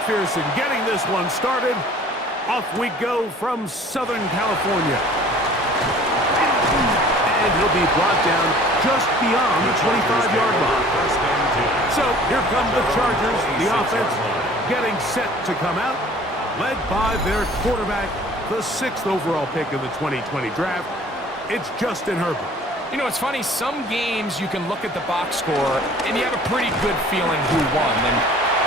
McPherson getting this one started. Off we go from Southern California. And he'll be brought down just beyond the 25-yard line. So here come the Chargers, the offense getting set to come out, led by their quarterback, the 6th overall pick in the 2020 draft. It's Justin Herbert. You know, it's funny, some games you can look at the box score and you have a pretty good feeling who won. And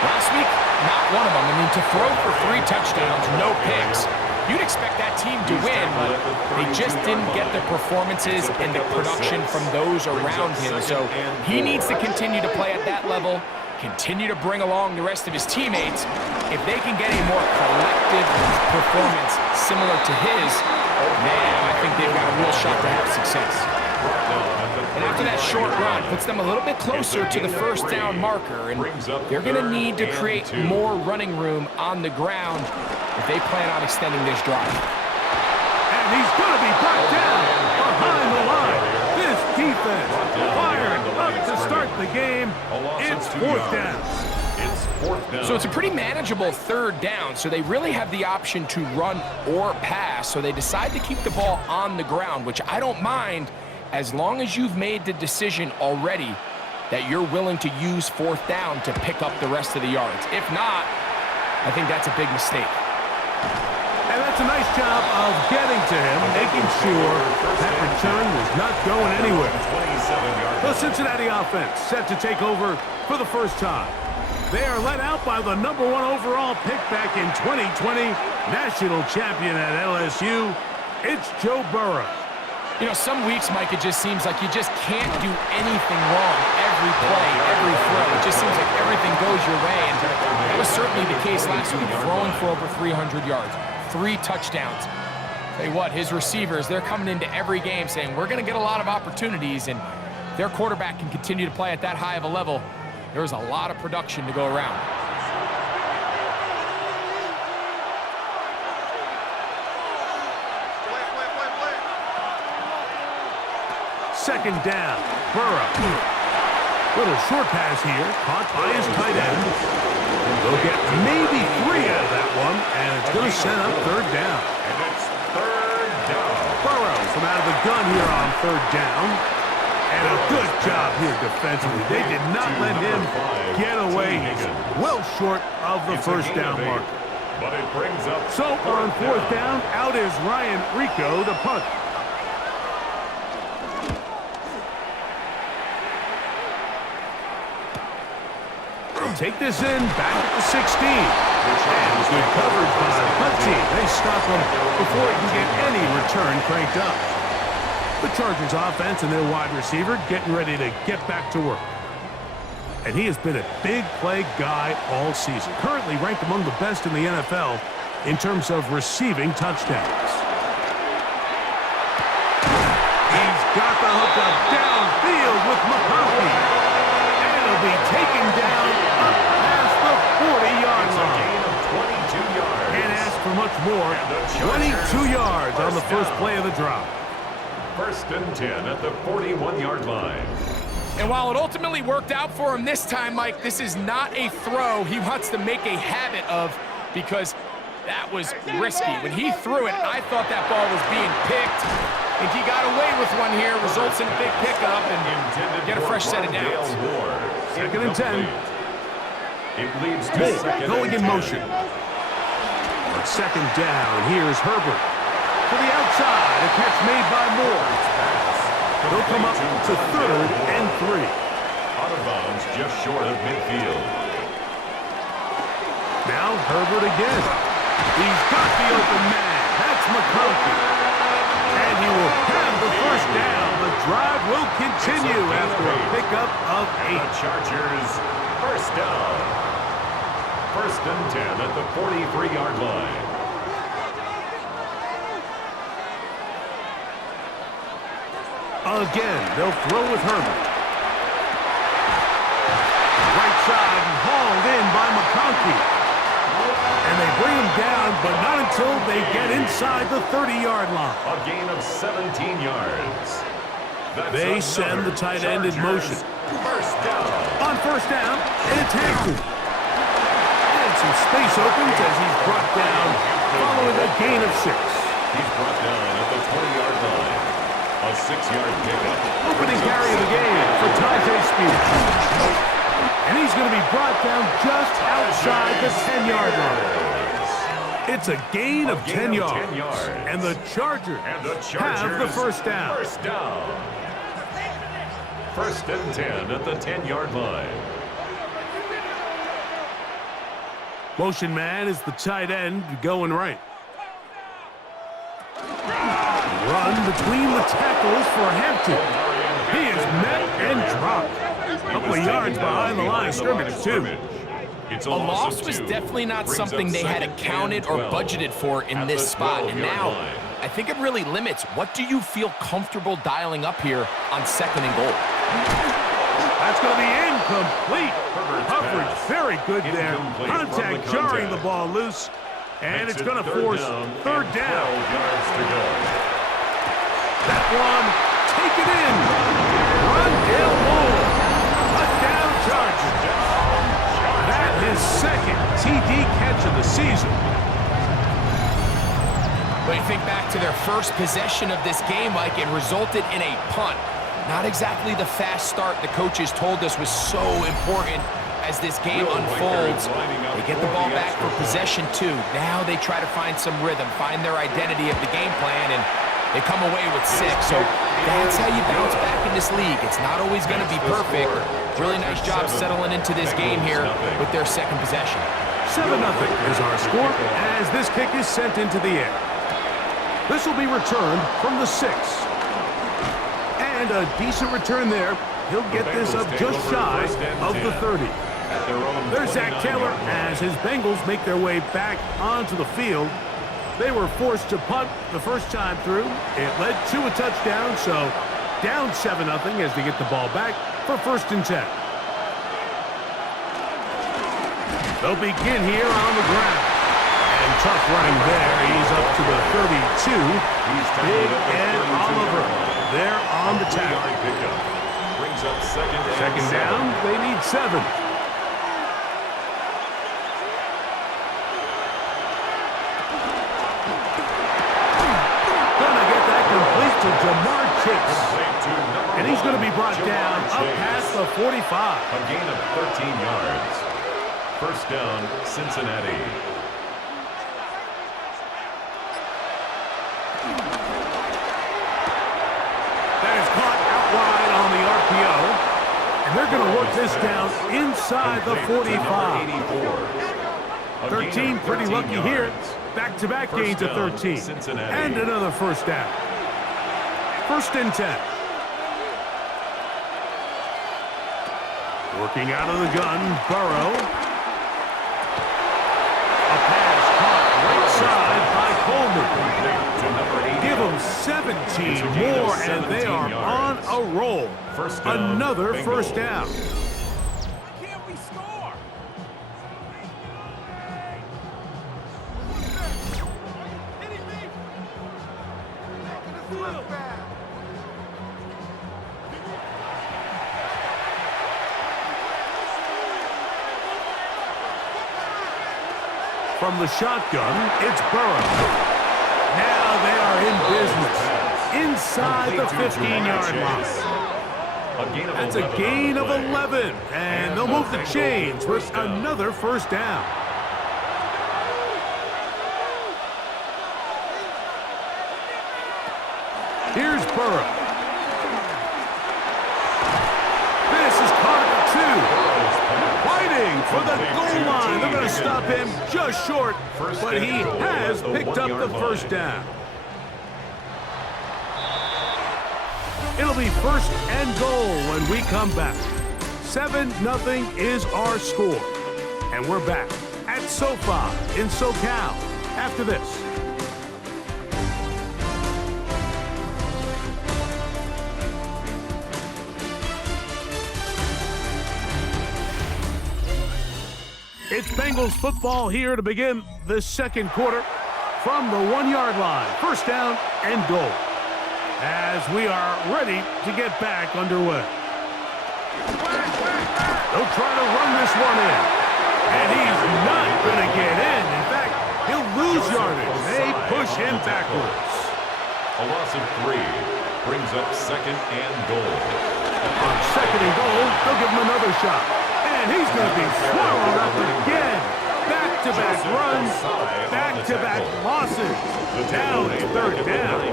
last week, not one of them. I mean, to throw for 3 touchdowns, no picks, you'd expect that team to win, but they just didn't get the performances and the production from those around him. So he needs to continue to play at that level, continue to bring along the rest of his teammates. If they can get a more collective performance similar to his, man, I think they've got a real shot to have success. And after that short run, puts them a little bit closer to the first down marker, and they're going to need to create more running room on the ground if they plan on extending this drive. And he's going to be brought down behind the line. This defense fired up to start the game. It's 4th down. So it's a pretty manageable 3rd down, so they really have the option to run or pass, so they decide to keep the ball on the ground, which I don't mind as long as you've made the decision already that you're willing to use 4th down to pick up the rest of the yards. If not, I think that's a big mistake. And that's a nice job of getting to him, making sure that return was not going anywhere. The Cincinnati offense set to take over for the first time. They are led out by the #1 overall pick back in 2020, national champion at LSU. It's Joe Burrow. You know, some weeks, Mike, it just seems like you just can't do anything wrong every play, every throw. It just seems like everything goes your way, and that was certainly the case last week, throwing for over 300 yards, 3 touchdowns. Tell you what, his receivers, they're coming into every game saying, we're going to get a lot of opportunities, and their quarterback can continue to play at that high of a level. There's a lot of production to go around. Second down, Burrow. Little short pass here, caught by his tight end. They'll get maybe 3 out of that one, and it's going to set up 3rd down. And it's 3rd down. Burrow from out of the gun here on 3rd down. And a good job here defensively. They did not let him get away. He's well short of the first down marker. But it brings up so on 4th down, out is Ryan Rico to punt. Take this in, back at the 16. And good coverage by the punt team. They stop him before he can get any return cranked up. The Chargers offense and their wide receiver getting ready to get back to work. And he has been a big play guy all season. Currently ranked among the best in the NFL in terms of receiving touchdowns. He's got the hook up downfield with McConkey. And he'll be taken down up past the 40-yard line. Gain of 22 yards. Can't ask for much more. 22 yards on the first play of the drive. 1st and 10 at the 41-yard line. And while it ultimately worked out for him this time, Mike, this is not a throw he wants to make a habit of, because that was risky. When he threw it, I thought that ball was being picked. I think he got away with one here, results in a big pickup, and get a fresh set of downs. 2nd and 10. It leads to going in motion. On 2nd down, here's Herbert. To the outside, a catch made by Moore. They'll come up to 3rd and 3. Out of bounds, just short of midfield. Now Herbert again. He's got the open man. That's McConkey. And he will have the first down. The drive will continue after a pickup of 8. The Chargers, first down. 1st and 10 at the 43-yard line. Again, they'll throw with Herbert. Right side and hauled in by McConkey. And they bring him down, but not until they get inside the 30-yard line. A gain of 17 yards. They send the tight end in motion. First down. On 1st down, and it's Hampton. And it's some space opens as he's brought down following a gain of 6. He's brought down at the 20-yard line. A 6-yard pickup. Opening carry of the game for Tajay Spears. And he's going to be brought down just outside the 10-yard line. It's a gain of 10 yards. And the Chargers have the first down. First down. First and 10 at the 10-yard line. Motion man is the tight end going right. Run between the tackles for Hampton. He is met and dropped. A couple of yards behind the line of scrimmage, too. A loss was definitely not something they had accounted or budgeted for in this spot. And now, I think it really limits what do you feel comfortable dialing up here on second and goal. That's going to be incomplete. Coverage very good there. Contact jarring the ball loose. And it's going to force third down. That one, take it in. Rondale Moore. Touchdown Chargers. That is second TD catch of the season. But you think back to their first possession of this game, Mike, it resulted in a punt. Not exactly the fast start the coaches told us was so important as this game unfolds. They get the ball back for possession 2. Now they try to find some rhythm, find their identity of the game plan, and they come away with 6. So that's how you bounce back in this league. It's not always going to be perfect. Really nice job settling into this game here with their second possession. 7-0 is our score as this kick is sent into the air. This will be returned from the 6. And a decent return there. He'll get this up just shy of the 30. There's Zach Taylor as his Bengals make their way back onto the field. They were forced to punt the first time through. It led to a touchdown, so down 7-0 as they get the ball back for first and 10. They'll begin here on the ground. And tough running there. He's up to the 32. Big Ed Oliver there on the tackle. Brings up second down. They need 7. Gonna get that complete to Jamar Chase. And he's going to be brought down up past the 45. A gain of 13 yards. First down, Cincinnati. That is caught out wide on the RPO. And they're going to work this down inside the 45. 13, pretty lucky here. Back-to-back gains of 13. And another first down. First and 10. Working out of the gun, Burrow. A pass caught right side by Coleman. Give them 17 more, and they are on a roll. Another first down. Why can't we score? From the shotgun, it's Burrow. Now they are in business inside the 15-yard line. That's a gain of 11, and they'll move the chains with another first down. Here's Burrow. This is caught at 2. Fighting for the goal line. They're going to stop him just short, but he has picked up the first down. It'll be first and goal when we come back. 7-0 is our score. And we're back at SoFi in SoCal after this. It's Bengals football here to begin the second quarter from the 1-yard line. First down and goal. As we are ready to get back underway. They'll try to run this one in. And he's not going to get in. In fact, he'll lose yardage. They push him backwards. A loss of 3 brings up second and goal. On second and goal, they'll give him another shot. And he's going to be swallowed up again. Back-to-back runs, back-to-back losses. Now it's third down.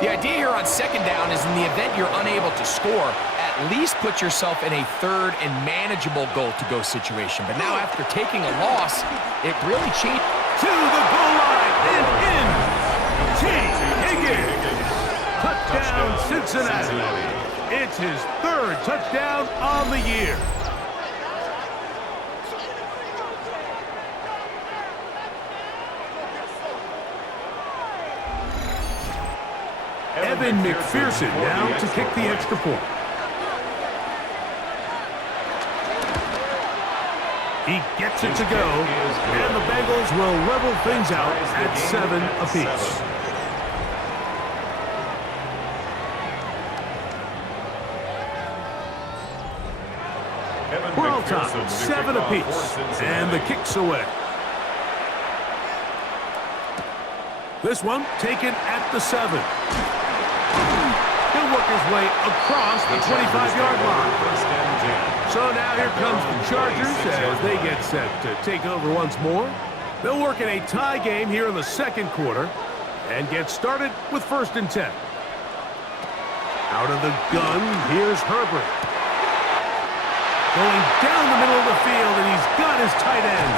The idea here on second down is in the event you're unable to score, at least put yourself in a third and manageable goal-to-go situation. But now after taking a loss, it really changed. To the goal line and in. Higgins. Touchdown, Cincinnati. It's his third touchdown on the year. Evan McPherson now to kick the extra point. He gets it to go, and the Bengals will level things out at 7 apiece. We're all tied, 7 apiece, and the kick's away. This one taken at the 7. He'll work his way across the 25-yard line. So now here comes the Chargers as they get set to take over once more. They'll work in a tie game here in the second quarter and get started with 1st and 10. Out of the gun, here's Herbert. Going down the middle of the field, and he's got his tight end.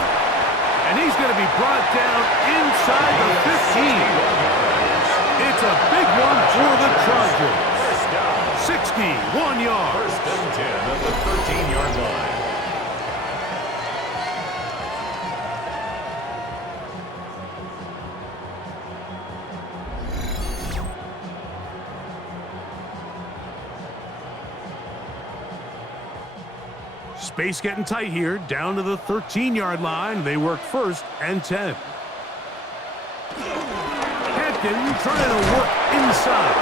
And he's going to be brought down inside the 15. It's a big one for the Chargers. 61 yards. 1st and 10 at the 13-yard line. Space getting tight here, down to the 13-yard line. They work 1st and 10. Hampton trying to work inside.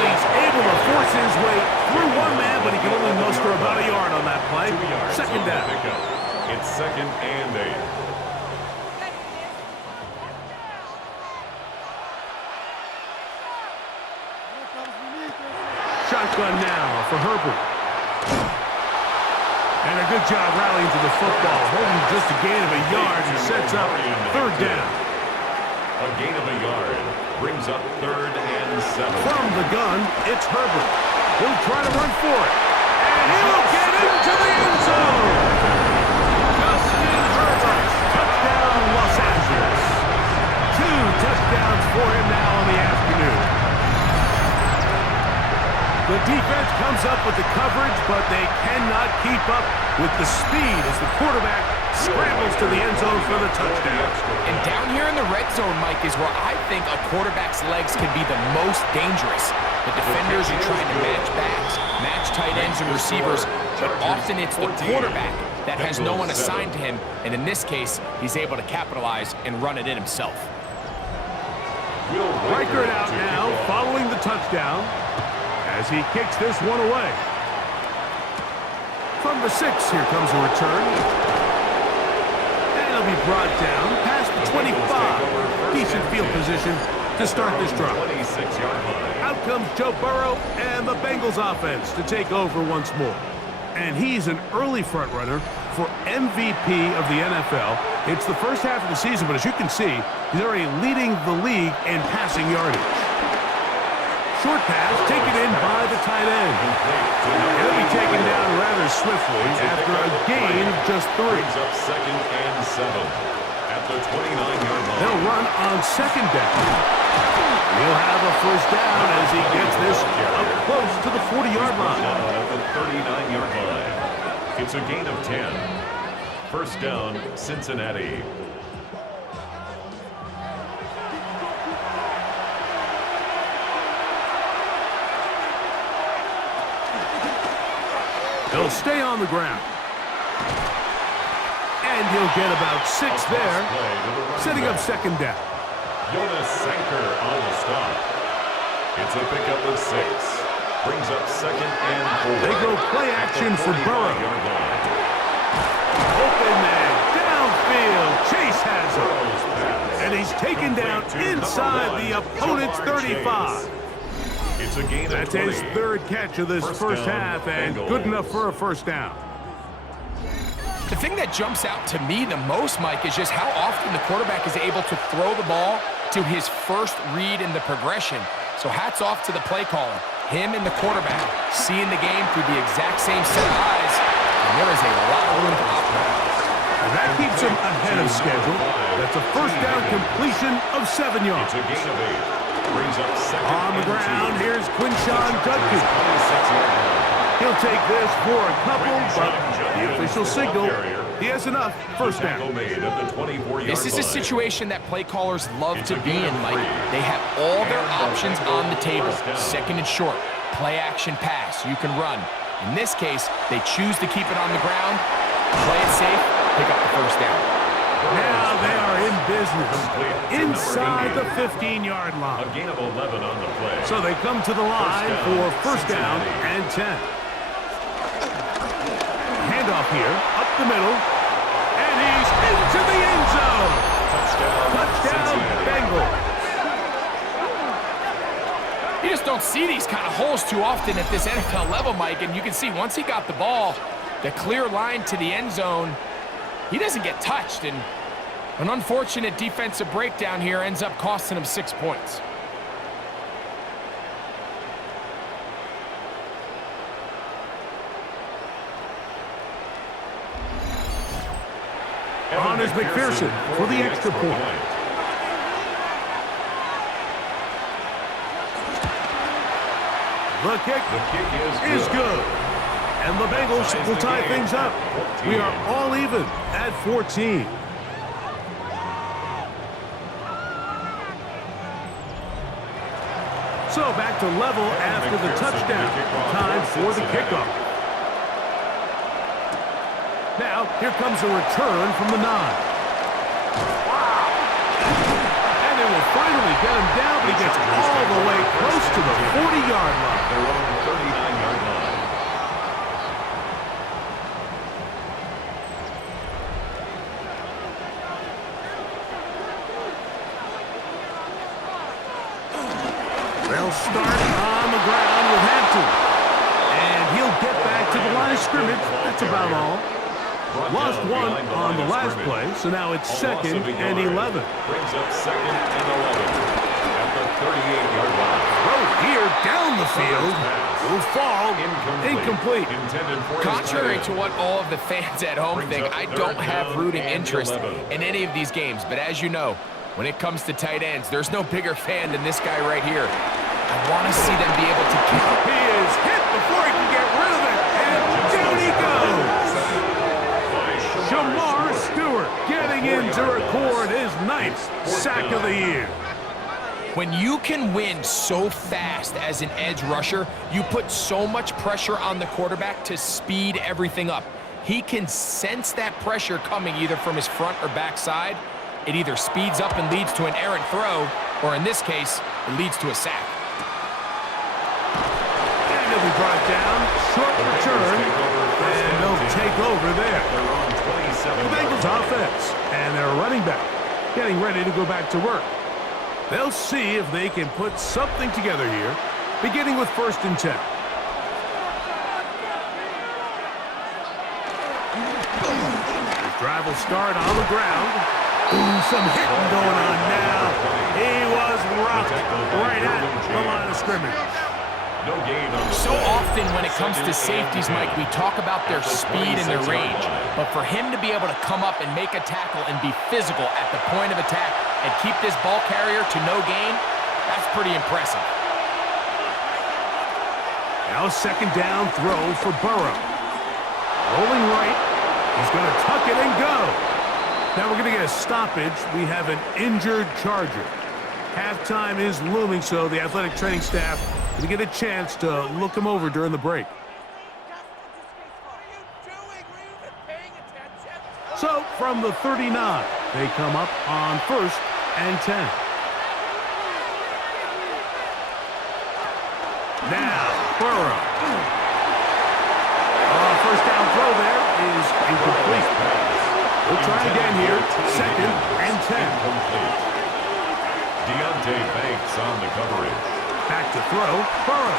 And he's able to force his way through one man, but he can only muster about a yard on that play. 2nd down. It's 2nd and 8. Shotgun now for Herbert. And a good job rallying to the football, holding just a gain of a yard and sets up 3rd down. A gain of a yard brings up 3rd and 7. From the gun, it's Herbert. He'll try to run for it. And he'll get into the end zone. Justin Herbert, touchdown Los Angeles. 2 touchdowns for him now on the afternoon. The defense comes up with the coverage, but they cannot keep up with the speed as the quarterback scrambles to the end zone for the touchdown. And down here in the red zone, Mike, is where I think a quarterback's legs can be the most dangerous. The defenders are trying to match backs, match tight ends and receivers, but often it's the quarterback that has no one assigned to him, and in this case, he's able to capitalize and run it in himself. Reichert out now, following the touchdown, as he kicks this one away. From the 6, here comes a return. And he'll be brought down past the 25. Decent field position to start this drive. Out comes Joe Burrow and the Bengals offense to take over once more. And he's an early front runner for MVP of the NFL. It's the first half of the season, but as you can see, he's already leading the league in passing yardage. Short pass taken in by the tight end. He'll be taken down rather swiftly after a gain of just 3. Up 2nd and 7 at the 29-yard line. They'll run on 2nd down. He'll have a 1st down as he gets this up close to the 40-yard line. At the 39-yard line. It's a gain of 10. 1st down, Cincinnati. He'll stay on the ground. And he'll get about 6 there, setting up 2nd down. Jonas Sanker on the stop. It's a pickup of 6. Brings up 2nd and 4. They go play action for Burrow. Open man, downfield. Chase has him. And he's taken down inside the opponent's 35. It's a gain of That's 20. his third catch of this first half, and good enough for a first down. The thing that jumps out to me the most, Mike, is just how often the quarterback is able to throw the ball to his first read in the progression. So hats off to the play caller. Him and the quarterback seeing the game through the exact same set of eyes, and there is a lot of room to operate. And that keeps him ahead of schedule. That's a first down completion of 7 yards. It's a gain of 8. Brings up second On the and ground, 2. here's Quinshawn Judkins. 26-yard line. He'll take this for a couple, but the official signal, he has enough. First down. Tackle made at the 24-yard This is a line. situation that play callers love to be in, Mike. They have all their options on the table. Second and short, play action pass, you can run. In this case, they choose to keep it on the ground, play it safe, pick up the first down. Now they are in business inside the 15-yard A line. gain of 11 on the play. So they come to the line for first down and 10. Handoff here, up the middle, and he's into the end zone. Touchdown, Bengals. You just don't see these kind of holes too often at this NFL level, Mike, and you can see once he got the ball, the clear line to the end zone, he doesn't get touched, and an unfortunate defensive breakdown here ends up costing him 6 points. On is McPherson for the extra point. The kick is good. And the Bengals will tie things up. We are all even at 14. So back to level after the touchdown. Time for the kickoff. Now, here comes a return from the 9. And they will finally get him down, but he gets all the way close to the 40-yard line. Their own 39-yard line. They'll start on the ground with Hampton. And he'll get back to the line of scrimmage. That's about all. Lost one on the last play, so now it's second and 11. Brings up second and 11 at the 38-yard line. Throw here down the field. Will fall. Incomplete. Intended for his Contrary tight to end. what all of the fans at home think, I don't have rooting interest in any of these games. But as you know, when it comes to tight ends, there's no bigger fan than this guy right here. I want to see them be able to kick. He is hit before he can get rid of it. And down he goes. Shemar Stewart getting in to record his 9th sack of the year. When you can win so fast as an edge rusher, you put so much pressure on the quarterback to speed everything up. He can sense that pressure coming either from his front or back side. It either speeds up and leads to an errant throw, or in this case, it leads to a sack. And he'll be brought down. Short return. And they'll take over there. Their own 27. The Bengals offense. And their running back getting ready to go back to work. They'll see if they can put something together here, beginning with first and 10. His drive will start on the ground. Ooh, some hitting going on now. He was rocked right at the line of scrimmage. No gain on the So play. often when it comes to safeties, Mike, we talk about their speed and their range. But for him to be able to come up and make a tackle and be physical at the point of attack and keep this ball carrier to no gain, that's pretty impressive. Now second down throw for Burrow. Rolling right. He's going to tuck it and go. Now we're going to get a stoppage. We have an injured Charger. Halftime is looming, so the athletic training staff going to get a chance to look him over during the break. So from the 39, they come up on first and 10. Now Burrow. First down throw there is incomplete. We'll try again here. Second and 10. Incomplete. Deontay Banks on the coverage. Back to throw. Burrow.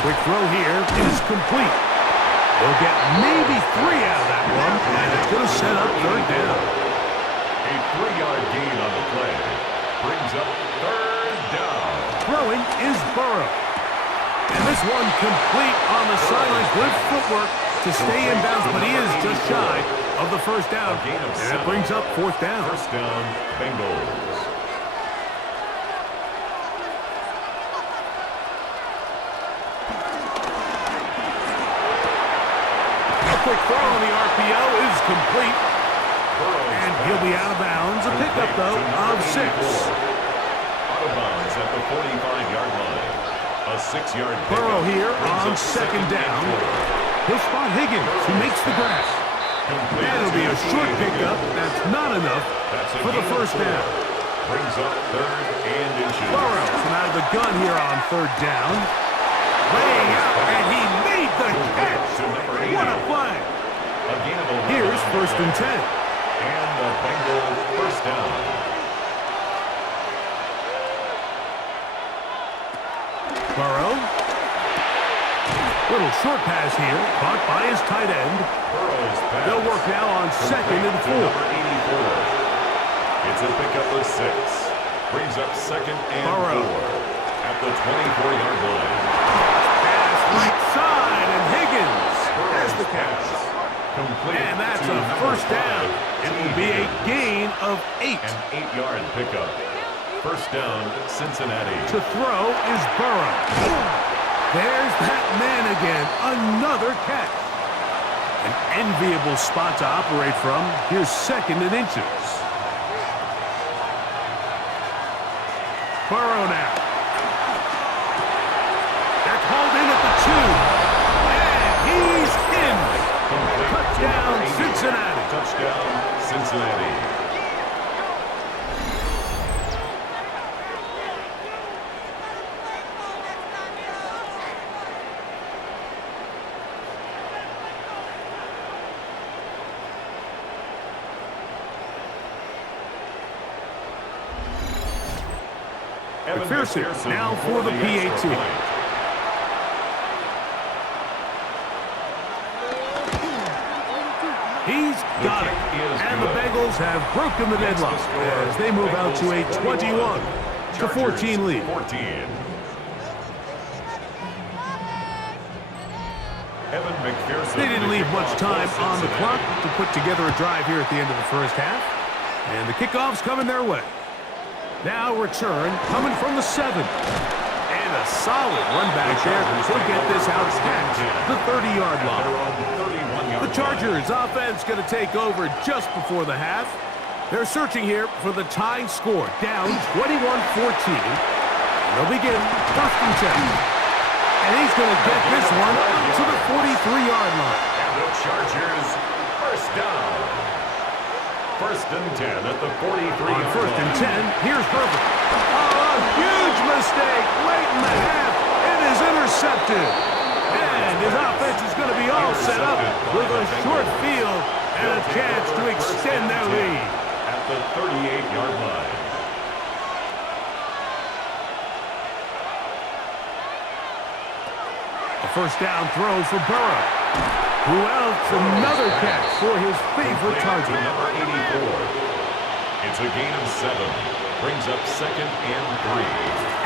Quick throw here is complete. They'll get maybe 3 out of that one, and it's going to set up third down. A 3-yard gain on the play brings up third down. Throwing is Burrow. And this one complete on the sideline. Good footwork to stay in bounds, but he is just shy of the first down. And that brings up fourth down. First down, Bengals. Quick throw on the RPO is complete. And he'll be out of bounds. A pickup, though, of 6. Out of bounds at the 45-yard line. A 6-yard pickup. Burrow here on second down. He'll spot Higgins, who makes the grab. That'll be a short pickup. That's not enough for the first down. Brings up third and inches. Burrow from out of the gun here on third down. Laying out, and he made the catch. What a play. Here's first and 10. And the Bengals first down. Burrow. Little short pass here, caught by his tight end. They'll work now on second and 4. Number 84. It's a pickup of 6. Brings up second and Burrow 4 at the 24-yard line. Pass right side, and Higgins has the catch. Complete. And that's a first down. It will be a gain of 8. An 8-yard pickup. First down, Cincinnati. To throw is Burrow. There's that man again. Another catch. An enviable spot to operate from. Here's second and inches. Burrow now. That's hauled in at the 2. And he's in. Touchdown, Cincinnati. Touchdown, Cincinnati. McPherson now for the PAT. He's got it. And the Bengals have broken the deadlock as they move out to a 21-14 lead. They didn't leave much time on the clock to put together a drive here at the end of the first half. And the kickoff's coming their way. Now return coming from the 7. And a solid run back there. He'll get this out past the 30-yard line. The Chargers offense going to take over just before the half. They're searching here for the tying score. Down 21-14. They'll begin first and 10. And he's going to get this one to the 43-yard line. And the Chargers first down. First and 10 at the 43-yard line. On first and 10, here's Herbert. Oh, a huge mistake late in the half. It is intercepted. And his offense is going to be all set up with a short field and a chance to extend their lead. At the 38-yard line. A first down throw for Burrow. Who else? Another catch for his favorite target. Number 84. It's a gain of 7. Brings up second and 3.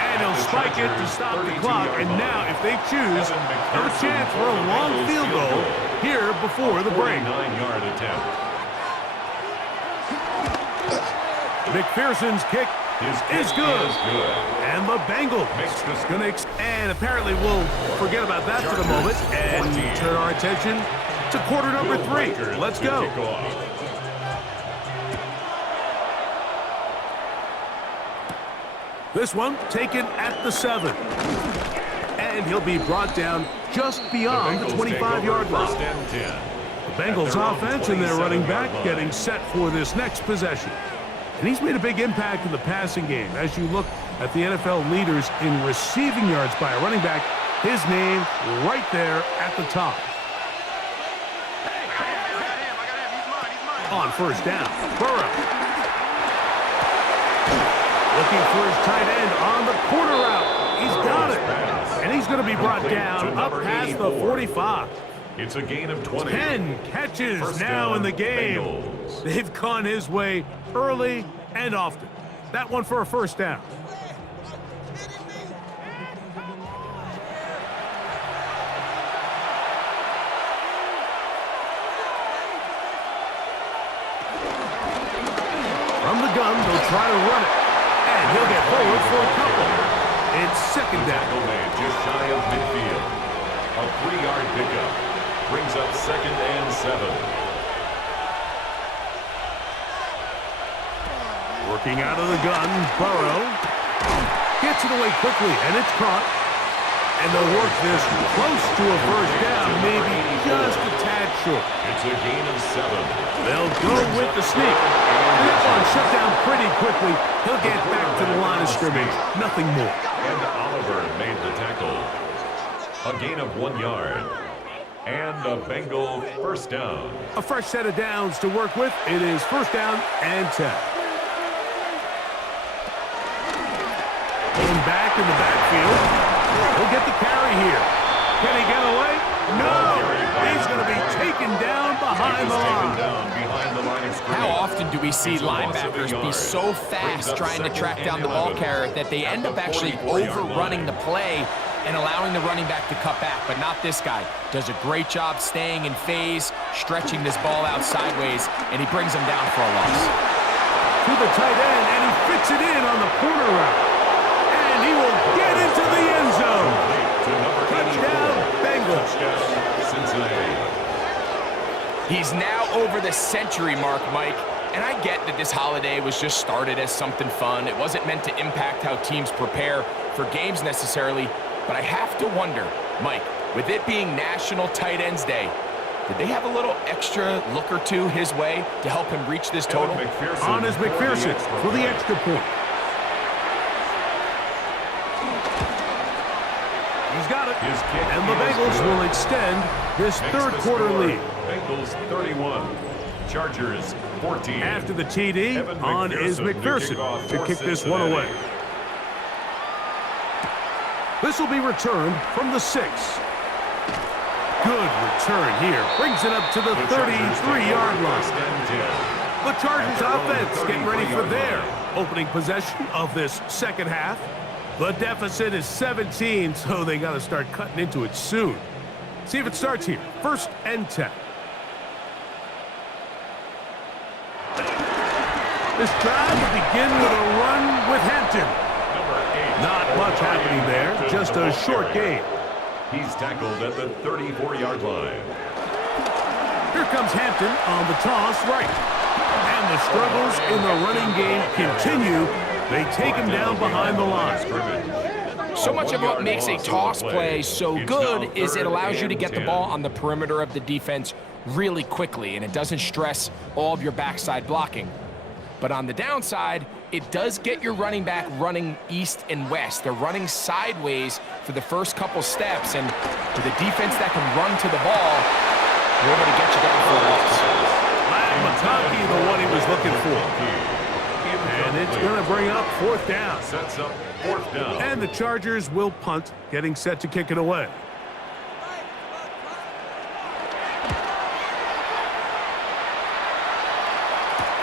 And he'll spike it to stop the clock. And now, if they choose, have a chance for a long field goal here before the break. 49-yard attempt. McPherson's kick is good. And the Bengals going to and apparently we'll forget about that for the moment and turn our attention to quarter number 3. Let's go. This one taken at the 7. And he'll be brought down just beyond the 25-yard line. The Bengals offense and their running back getting set for this next possession. And he's made a big impact in the passing game. As you look at the NFL leaders in receiving yards by a running back, his name right there at the top. on first down. Burrow. Looking for his tight end on the corner route. He's got it. And he's going to be brought down up past the 45. It's a gain of 20. 10 catches now in the game. Bengals. They've gone his way early and often. That one for a first down. From the gun, they'll try to run it. And he'll get forward for a couple. It's second down. Tackle made just shy of midfield. A 3-yard pickup brings up 2nd and 7. Working out of the gun, Burrow gets it away quickly, and it's caught. And they'll work this close to a first down, maybe just a tad short. It's a gain of 7. They'll go with the sneak. And that one shut down pretty quickly. He'll get back to the line of scrimmage. Nothing more. And Oliver made the tackle. A gain of 1 yard. And a Bengal first down. A fresh set of downs to work with. It is first down and 10. Going back in the backfield. He'll get the carry here. Can he get away? No! He's going to be taken down behind the line. How often do we see linebackers be so fast trying to track down the ball carrier that they end up actually overrunning the play and allowing the running back to cut back? But not this guy. Does a great job staying in phase, stretching this ball out sideways, and he brings him down for a loss. To the tight end, and he fits it in on the corner route. And he will get into the end zone. Touchdown, Bengals. Cincinnati. He's now over the century mark, Mike. And I get that this holiday was just started as something fun. It wasn't meant to impact how teams prepare for games necessarily. But I have to wonder, Mike, with it being National Tight Ends Day, did they have a little extra look or two his way to help him reach this total? On is McPherson for the extra point. He's got it. And the Bengals will extend this third quarter lead. Bengals 31. Chargers 14. After the TD, on is McPherson to kick this one away. This will be returned from the 6. Good return here. Brings it up to the 33-yard line. The Chargers offense getting ready for their opening possession of this second half. The deficit is 17, so they got to start cutting into it soon. See if it starts here. First and 10. This drive will begin with a run with Hampton. Not much happening there, just a short gain. He's tackled at the 34-yard line. Here comes Hampton on the toss right. And the struggles in the running game continue. They take him down behind the line. So much of what makes a toss play so good is it allows you to get the ball on the perimeter of the defense really quickly, and it doesn't stress all of your backside blocking. But on the downside, it does get your running back running east and west. They're running sideways for the first couple steps, and with a defense that can run to the ball, we're able to get you down for a loss. Mataki, the one he was looking for. And it's going to bring up fourth down. Sets up fourth down. And the Chargers will punt, getting set to kick it away.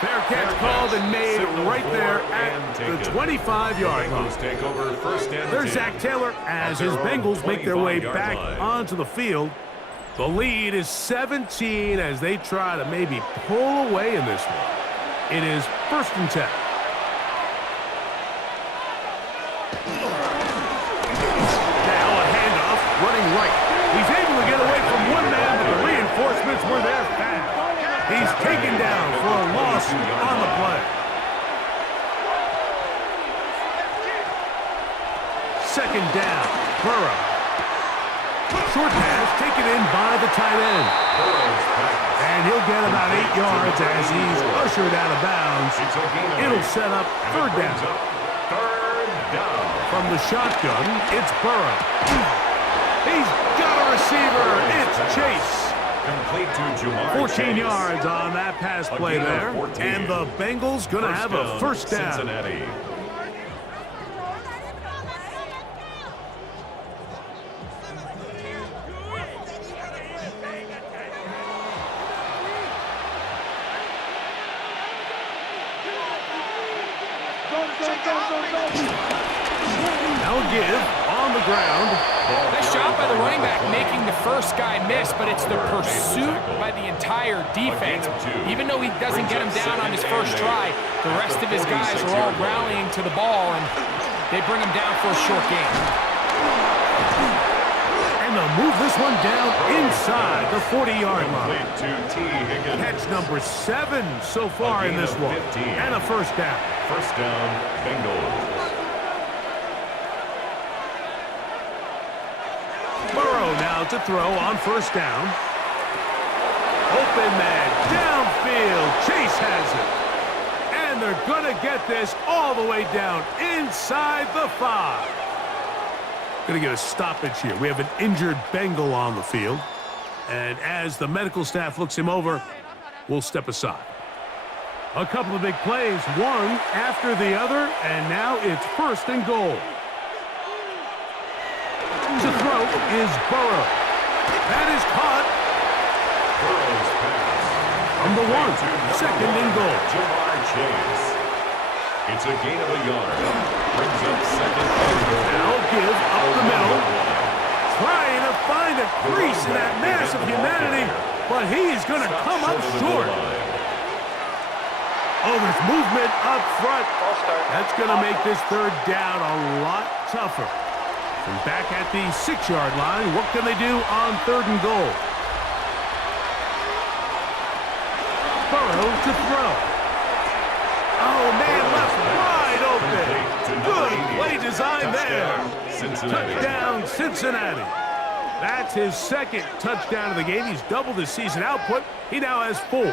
Fair catch called and made right there at the 25-yard line. There's Zach Taylor as his Bengals make their way back onto the field. The lead is 17 as they try to maybe pull away in this one. It is first and 10. Now a handoff, running right. He's able to get away from one man, but the reinforcements were there fast. He's taken down for a loss on the play. Second down, Burrow. Short pass taken in by the tight end. And he'll get about 8 yards as he's ushered out of bounds. It'll set up third down. From the shotgun, it's Burrow. He's got a receiver. It's Chase. Complete to Shemar 14 Stewart. yards on that pass play there. And the Bengals going to have a first down. Cincinnati. Now a give on the ground. Nice job by the running back making the first guy miss, but it's the pursuit by the entire defense. Even though he doesn't get him down on his first try, the rest of his guys are all rallying to the ball, and they bring him down for a short gain. And they'll move this one down inside the 40-yard line. Complete to T. Higgins. Catch number 7 so far in this one. And a first down. First down, Bengals. Burrow now to throw on first down. Open man, downfield. Chase has it. And they're going to get this all the way down inside the 5. Going to get a stoppage here. We have an injured Bengal on the field. And as the medical staff looks him over, we'll step aside. A couple of big plays, one after the other, and now it's first and goal. To throw is Burrow. That is caught. Burrow's pass. Number 1, second and goal. Jamar Chase. It's a gain of a yard. Brings up second and goal. Now give up the middle. Trying to find a crease in that mass of humanity, but he is going to come up short. Oh, there's movement up front. That's going to make this third down a lot tougher. And back at the 6-yard line, what can they do on third and goal? Burrow to throw. Oh, man, left wide open. Good play design there. Touchdown, Cincinnati. That's his second touchdown of the game. He's doubled his season output. He now has 4.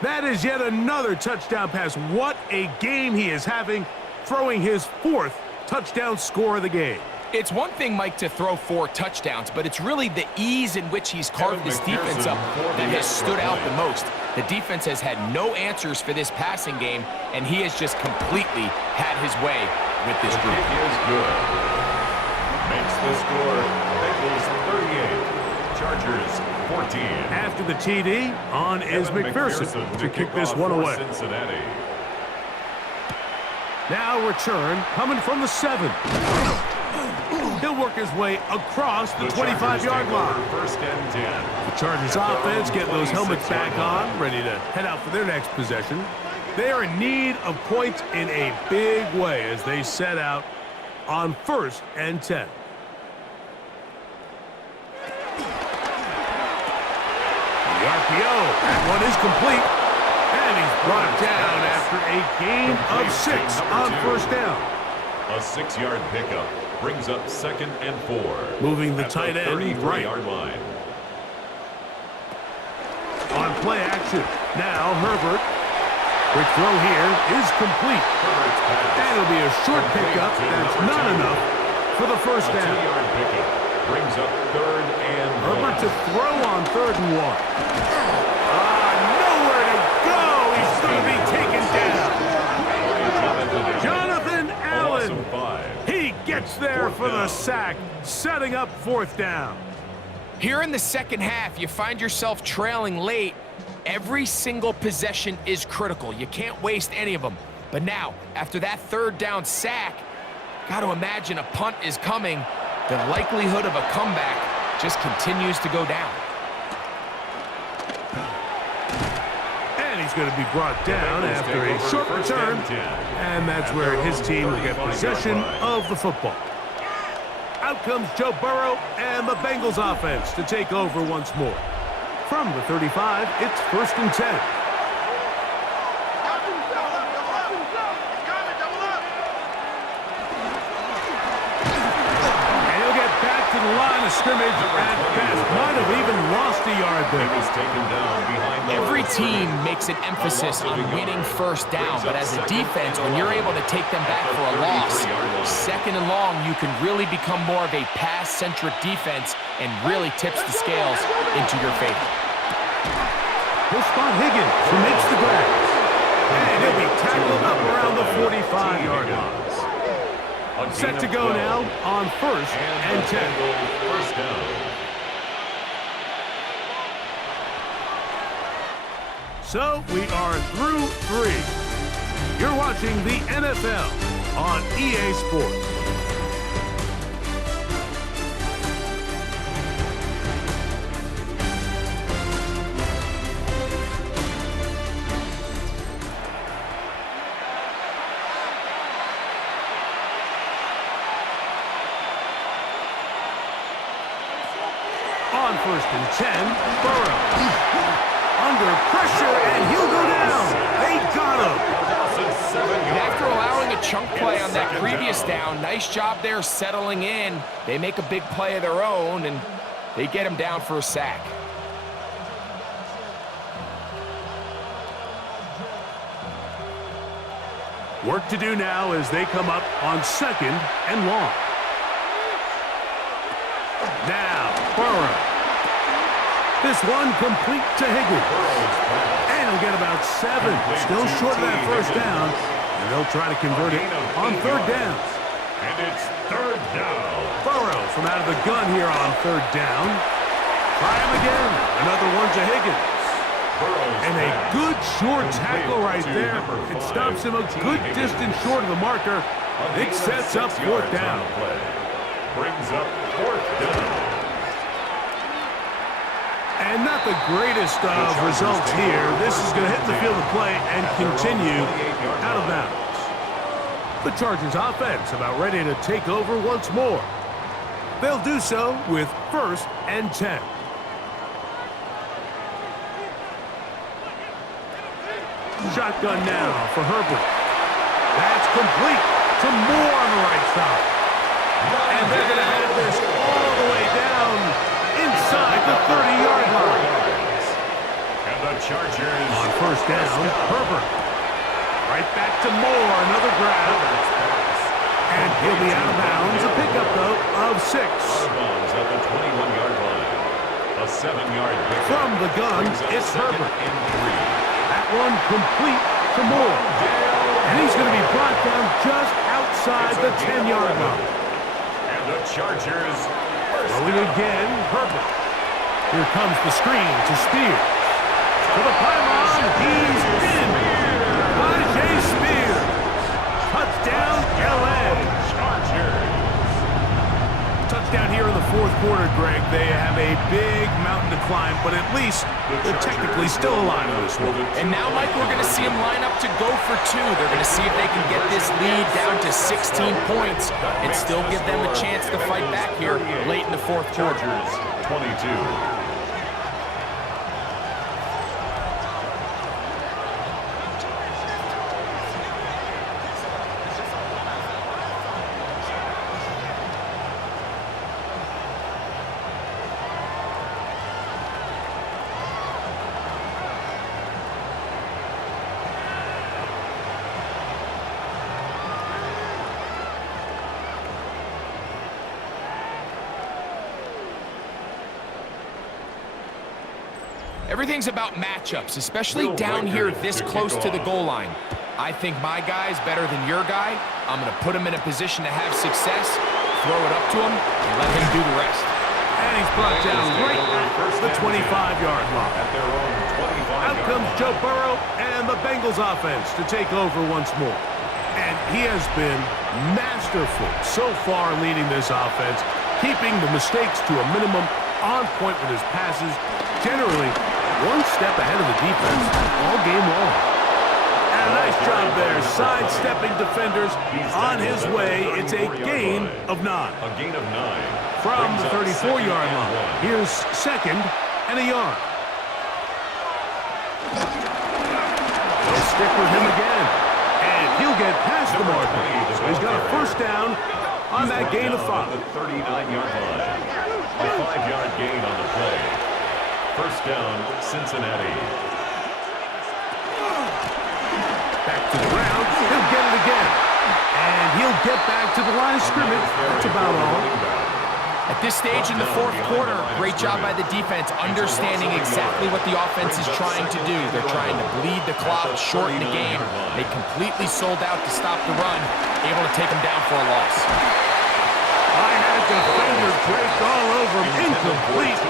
That is yet another touchdown pass. What a game he is having, throwing his 4th touchdown score of the game. It's one thing, Mike, to throw 4 touchdowns, but it's really the ease in which he's carved this defense up that has stood out the most. The defense has had no answers for this passing game, and he has just completely had his way with this group. Kick is good. Makes the score Bengals 38, Chargers 14. After the TD, on is McPherson to kick this one away. Cincinnati. Now return coming from the 7. He'll work his way across the 25-yard line. First and 10. The Chargers offense getting those helmets back on, ready to head out for their next possession. They are in need of points in a big way as they set out on first and 10. The RPO, that one is complete. And he's brought down after a gain of 6 on first down. A 6-yard pickup brings up second and 4. Moving the tight end right. 33-yard line. On play action. Now Herbert. Quick throw here is complete. And it'll be a short pickup. That's not enough for the first A down. 2-yard pickup brings up third and 1. Herbert to throw on third and 1. Nowhere to go. He's going to be taken down. Jonathan Allen. He gets there for the sack, setting up 4th down. Here in the second half, you find yourself trailing late. Every single possession is critical. You can't waste any of them. But now, after that third down sack, got to imagine a punt is coming. The likelihood of a comeback just continues to go down. And he's going to be brought down after a short return. And that's where his team will get possession of the football. Out comes Joe Burrow and the Bengals offense to take over once more. From the 35, it's first and 10. And he'll get back to the line of scrimmage at best. Might have even lost a yard He there. was taken down behind the Every line. team makes an emphasis on winning first down, but as a defense, when you're able to take them back for a loss, second and long, you can really become more of a pass-centric defense and really tips the scales into your favor. He'll spot Higgins, who makes the grab. And he'll be tackled up around the 45-yard line. Set to go now on 1st and 10. First down. So we are through 3. You're watching the NFL on EA Sports. On 1st and 10, Burrow. Under pressure, and he'll go down. They got him. And after allowing a chunk play on that previous down, nice job there settling in. They make a big play of their own, and they get him down for a sack. Work to do now as they come up on 2nd and long. Now, Burrow. This one complete to Higgins. And he'll get about 7. Still short of that first down. And they'll try to convert it on 3rd down. And it's 3rd down. Burrow from out of the gun here on 3rd down. Try him again. Another one to Higgins. And a good short tackle right there. It stops him a good distance short of the marker. It sets up 4th down. Brings up 4th down. And not the greatest of results here. This is going to hit the field of play and continue out of bounds. The Chargers offense about ready to take over once more. They'll do so with 1st and 10. Shotgun now for Herbert. That's complete to Moore on the right side. And they're going to have this all the way down inside the 30-yard line. And the Chargers On 1st down, Herbert. Right back to Moore, another grab. And he'll be out of bounds. A pickup, though, of 6. out of bounds at the 21-yard line. A 7-yard pickup. From the gun, it's Herbert. And 3. That one complete to Moore. And he's going to be brought down just outside the 10-yard line. And the Chargers Throwing again, Herbert. Here comes the screen to Spears. To the pylon, he's in. Najee Spears. Touchdown, LA. Chargers. Touchdown here in the 4th quarter, Greg. They have a big mountain to climb, but at least they're technically still alive in this one. And now, Mike, we're going to see them line up to go for 2. They're going to see if they can get this lead down to 16 points and still give them a chance to fight back here late in the 4th quarter. Chargers 22. Everything's about matchups, especially down here this close to the goal line. I think my guy's better than your guy. I'm going to put him in a position to have success, throw it up to him, and let him do the rest. And he's brought down right at the 25-yard line. At their own 25-yard Out comes line. Joe Burrow and the Bengals offense to take over once more. And he has been masterful so far leading this offense, keeping the mistakes to a minimum, on point with his passes, generally one step ahead of the defense all game long. And a nice job there, sidestepping defenders on his way. It's a gain of 9. A gain of 9. From the Brings up 34-yard second and line, 1. here's 2nd and a yard. They'll stick with him again, and he'll get past the marker. So he's got a 1st down on that gain of 5. The 39-yard line. A 5-yard gain on the play. 1st down, Cincinnati. Back to the ground. He'll get it again. And he'll get back to the line of scrimmage. That's about all. At this stage in the fourth quarter, great job by the defense, understanding exactly what the offense is trying to do. They're trying to bleed the clock, shorten the game. They completely sold out to stop the run, able to take them down for a loss. I had a defender draped all over him. Incomplete.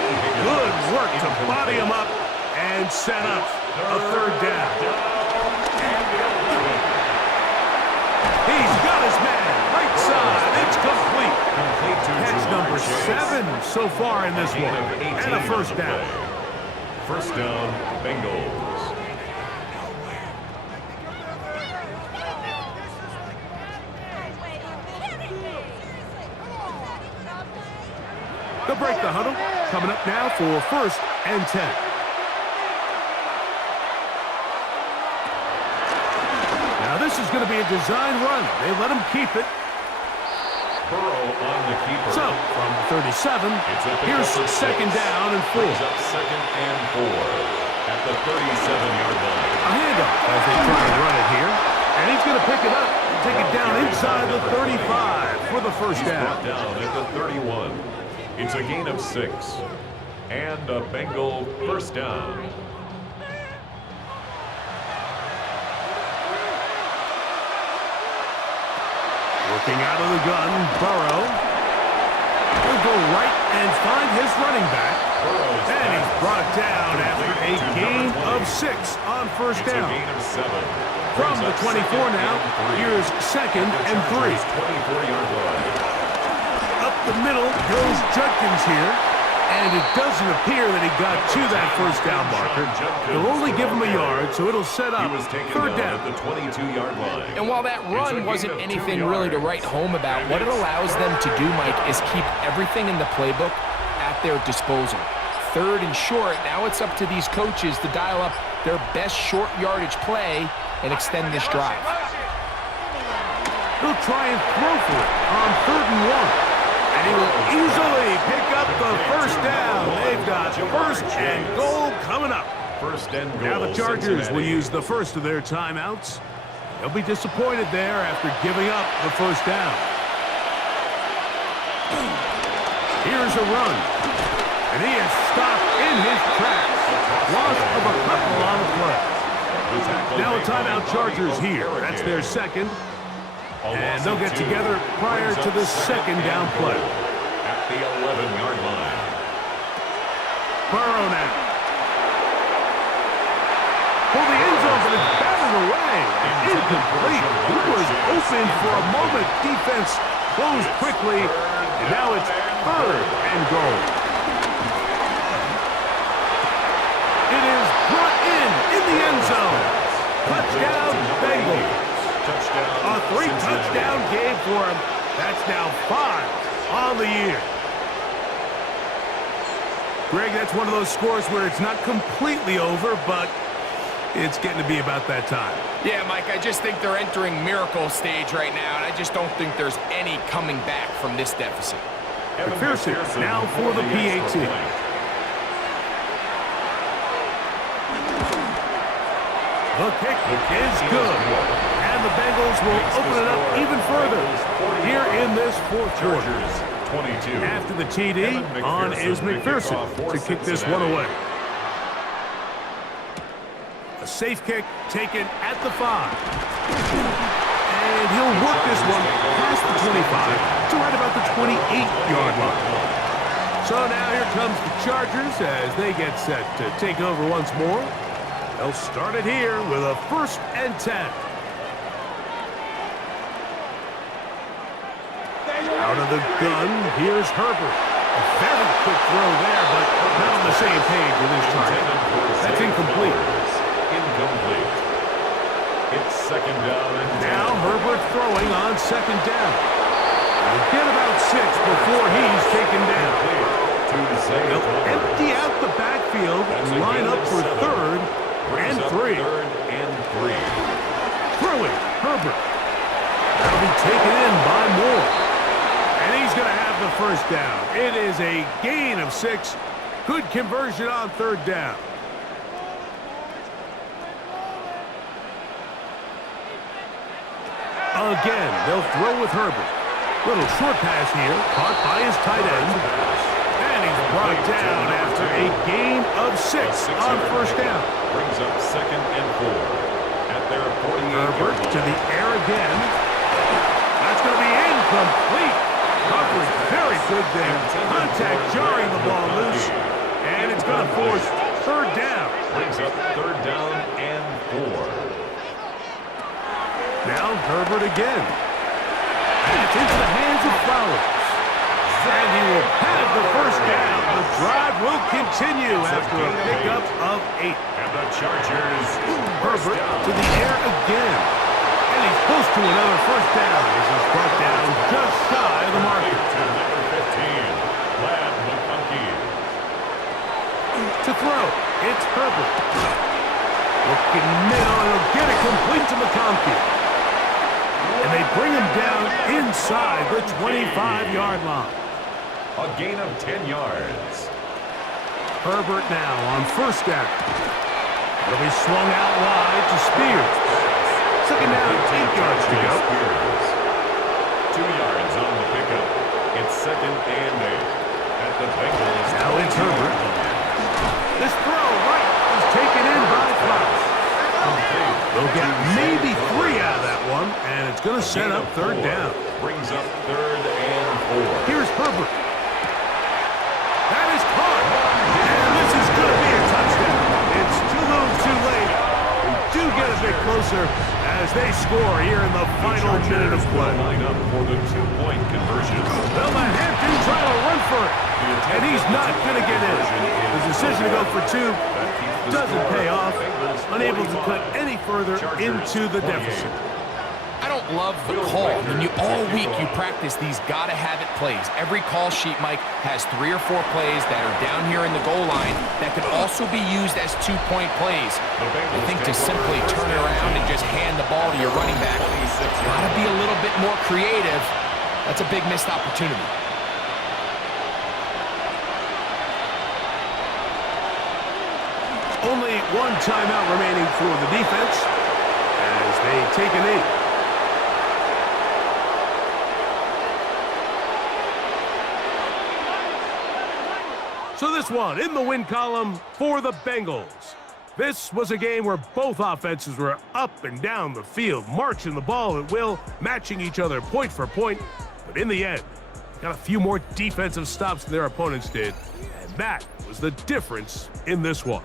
Good work to body him up and set up a third down. He's got his man. Right side. It's complete. Catch number 7 so far in this one. And a first down. First down, Bengals. They'll break the huddle. Coming up now for first and 10. Now this is going to be a design run. They let him keep it. Burrow on the keeper. So, from 37, here's second down and 4. Brings up second and 4 at the 37-yard line. A handoff as they try to run it here. And he's going to pick it up and take it down inside the 35 for the first down. Brought down at the 31. It's a gain of 6. And a Bengal first down. Working out of the gun, Burrow. He'll go right and find his running back. And he's brought down after a gain of 6 on first down. It's a gain of 7. From the 24 now, here's second and 3. 24-yard line. Up the middle goes Jenkins here. And it doesn't appear that he got to that first down marker. They'll only give him a yard, so it'll set up third down. At the 22-yard line. And while that run wasn't anything really to write home about, what it allows them to do, Mike, is keep everything in the playbook at their disposal. Third and short, now it's up to these coaches to dial up their best short yardage play and extend this drive. He'll try and throw for it on third and 1. And he will easily pick up the first down. They've got first and goal coming up. First and goal. Now the Chargers Cincinnati will use the first of their timeouts. They'll be disappointed there after giving up the first down. Here's a run. And he is stopped in his tracks. Loss of a couple on the play. Now a timeout Chargers here. That's their second. And they'll get together prior to the second down play. At the 11-yard line. Burrow now. For the end zone, but it's batted away. Incomplete. He was open for a moment. Defense closed quickly. And now it's third and goal. It is brought in the end zone. Touchdown, Bengals. A 3-touchdown game for him. That's now 5 on the year. Greg, that's one of those scores where it's not completely over, but it's getting to be about that time. Yeah, Mike, I just think they're entering miracle stage right now, and I just don't think there's any coming back from this deficit. McPherson now for the PAT. The kick is good. And the Bengals will open it up even further here in this fourth quarter. After the TD, on is McPherson to kick this one away. A safe kick taken at the 5. And he'll work this one past the 25 to right about the 28-yard line. So now here comes the Chargers as they get set to take over once more. They'll start it here with a first and 10. Out of the gun, here's Herbert. A very quick throw there, but not on the same page with his target. That's incomplete. Incomplete. It's second down and 10. Now Herbert throwing on second down. He'll get about 6 before he's taken down. They'll empty out the backfield and line up for third and 3. Throwing, Herbert. That'll be taken in by Moore. And he's going to have the first down. It is a gain of 6 Good conversion on third down. Again, they'll throw with Herbert. Little short pass here, caught by his tight end. And he's brought down after a gain of 6 on first down. Brings up 2nd and 4 at their 48-yard Herbert line. to the air again. That's going to be incomplete. Coverage very good there. Contact jarring the ball loose. And it's going to force third down. Brings up 3rd down and 4. Now Herbert again. And it's into the hands of Flowers. And he will have the first down. The drive will continue after a pickup of 8. And the Chargers Herbert to the air again. And he's close to another first down as he's brought down just shy of the marker. to number 15, Lad McConkey. To throw, it's Herbert. Looking middle, and he'll get it complete to McConkey. And they bring him down inside the 25-yard line. A gain of 10 yards. Herbert now on first down. It'll be swung out wide to Spears. Second down, 8 yards to go. Spears. 2 yards on the pickup. It's 2nd and 8 at the Bengals. Now it's Herbert. This throw right is taken in by Flowers. They'll get maybe 3 out of that one, and it's going to set up third down. Brings up 3rd and 4. Here's Herbert. That is caught. And this is going to be a touchdown. It's too little too late. We do get a bit closer as they score here in the final minute of play. Line up for the 2-point conversion. They'll let Hampton try to run for it. And he's not going to get in. His decision to go for 2 doesn't pay off. Unable to cut any further into the deficit. I don't love the call. I mean, all week you practice these gotta-have-it plays. Every call sheet, Mike, has 3 or 4 plays that are down here in the goal line that could also be used as 2-point plays. I think to simply turn it around and just hand the ball to your running back, gotta be a little bit more creative. That's a big missed opportunity. Only 1 timeout remaining for the defense as they take a knee. So this one in the win column for the Bengals. This was a game where both offenses were up and down the field, marching the ball at will, matching each other point for point. But in the end, got a few more defensive stops than their opponents did. And that was the difference in this one.